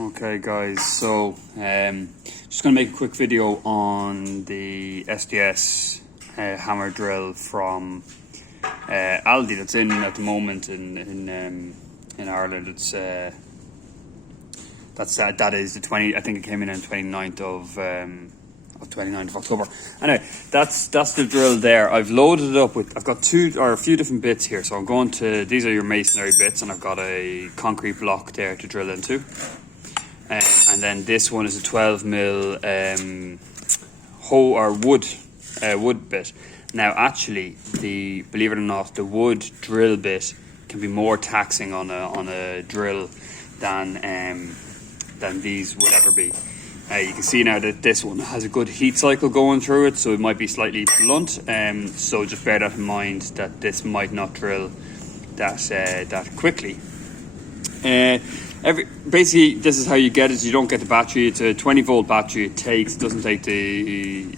Okay guys, so just going to make a quick video on the SDS hammer drill from Aldi that's in at the moment in Ireland. It's that is the 20. I think it came in on 29th of 29th of October. Anyway, that's the drill there. I've loaded it up with. I've got a few different bits here. So I'm going to. These are your masonry bits, and I've got a concrete block there to drill into. And then this one is a 12mm wood bit. Now, actually, believe it or not, the wood drill bit can be more taxing on a drill than these would ever be. You can see now that this one has a good heat cycle going through it, so it might be slightly blunt. So just bear that in mind, that this might not drill that quickly. Basically, this is how you get it. You don't get the battery. It's a 20-volt battery. Doesn't take the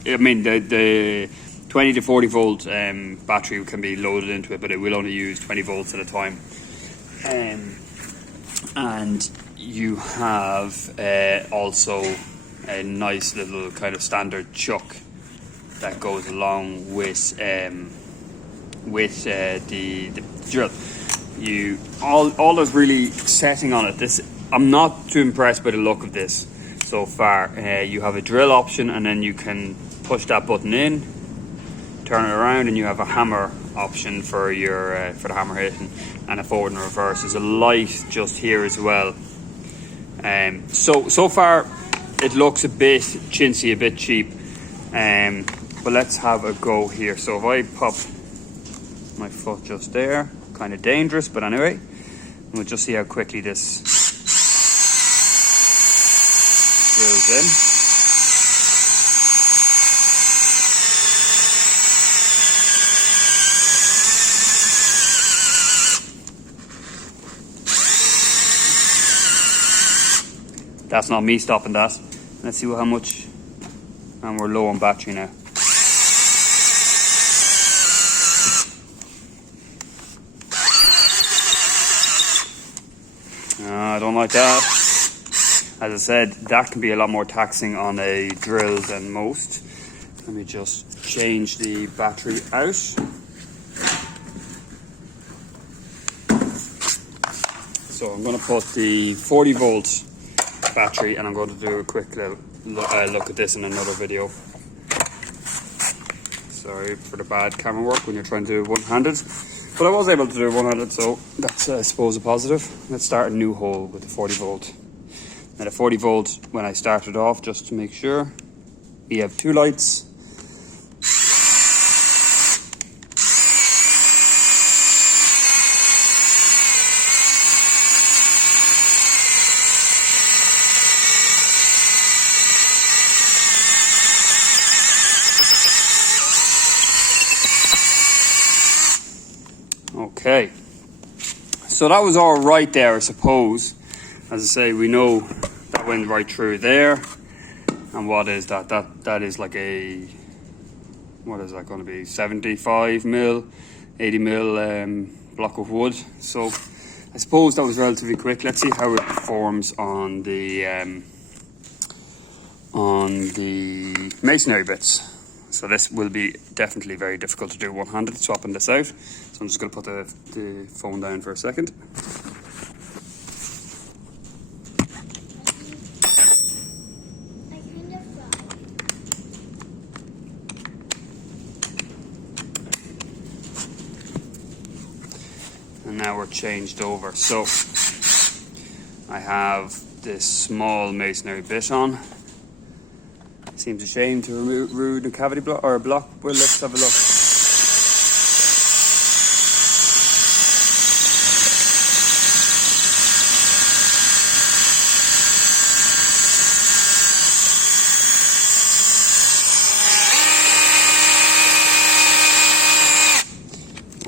20 to 40 volt battery can be loaded into it, but it will only use 20 volts at a time. And you have also a nice little kind of standard chuck that goes along with the drill. All is really setting on it. I'm not too impressed by the look of this so far. You have a drill option, and then you can push that button in, turn it around, and you have a hammer option for your for the hammer hitting, and a forward and reverse. There's a light just here as well. So far it looks a bit chintzy, a bit cheap. But let's have a go here. So if I pop my foot just there, kind of dangerous, but anyway, we'll just see how quickly this drills in. That's not me stopping that. Let's see how much, and we're low on battery now. I don't like that. As I said, that can be a lot more taxing on a drill than most. Let me just change the battery out. So I'm going to put the 40 volt battery, and I'm going to do a quick little look at this in another video. Sorry for the bad camera work when you're trying to do one-handed. But I was able to do it one-handed, so that's, I suppose, a positive. Let's start a new hole with the 40 volt. Now the 40 volt, when I started off, just to make sure, we have two lights. Okay, so that was all right there, I suppose. As I say, we know that went right through there. And what is that? That is like a, what is that going to be? 75mm, 80mm block of wood. So I suppose that was relatively quick. Let's see how it performs on the masonry bits. So this will be definitely very difficult to do one-handed, swapping this out. So I'm just going to put the phone down for a second. And now we're changed over. So I have this small masonry bit on. Seems a shame to remove the cavity block or a block. Well, let's have a look.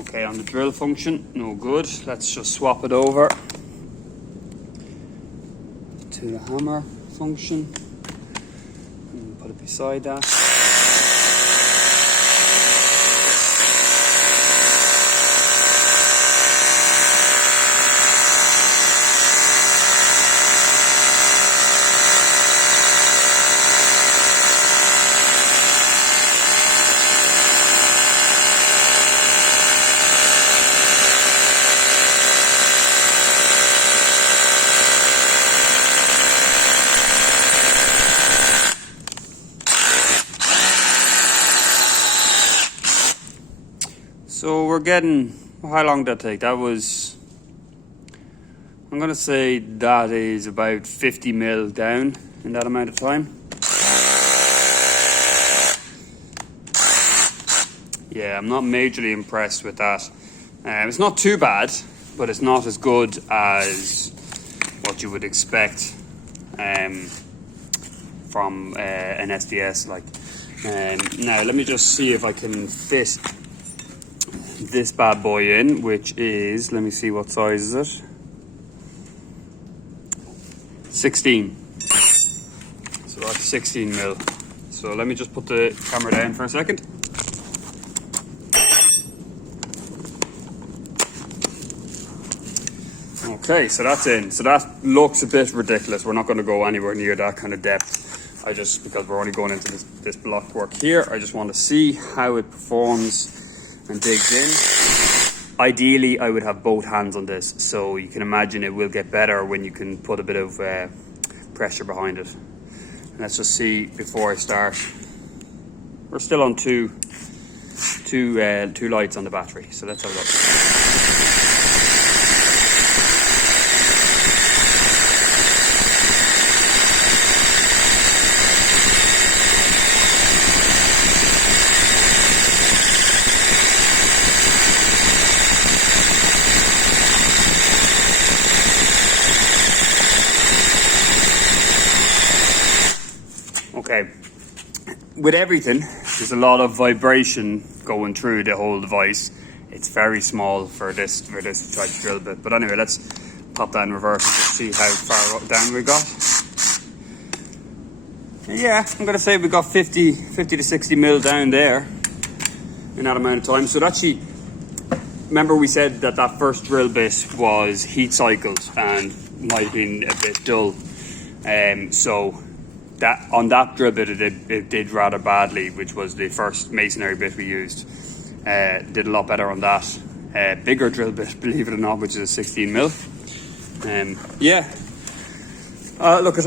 Okay, on the drill function, no good. Let's just swap it over to the hammer function. Put it beside that. getting, how long did that take? That was, I'm going to say that is about 50 mil down in that amount of time. Yeah, I'm not majorly impressed with that. It's not too bad, but it's not as good as what you would expect from an SDS. Now, let me just see if I can fit this bad boy in, which is, let me see, what size is it? 16. So that's 16 mil. So let me just put the camera down for a second. Okay, so that's in. So that looks a bit ridiculous. We're not going to go anywhere near that kind of depth. Because we're only going into this block work here, I just want to see how it performs and digs in. Ideally, I would have both hands on this, so you can imagine it will get better when you can put a bit of pressure behind it. And let's just see before I start. We're still on two lights on the battery, so let's have a look. Okay, with everything, there's a lot of vibration going through the whole device. It's very small for this type of drill bit. But anyway, let's pop that in reverse and just see how far down we got. Yeah, I'm going to say we got 50 to 60 mil down there in that amount of time. So actually, remember we said that first drill bit was heat cycled and might have been a bit dull. So that on that drill bit it did rather badly, which was the first masonry bit we used. Did a lot better on that bigger drill bit, believe it or not, which is a 16 mil. Yeah, look, I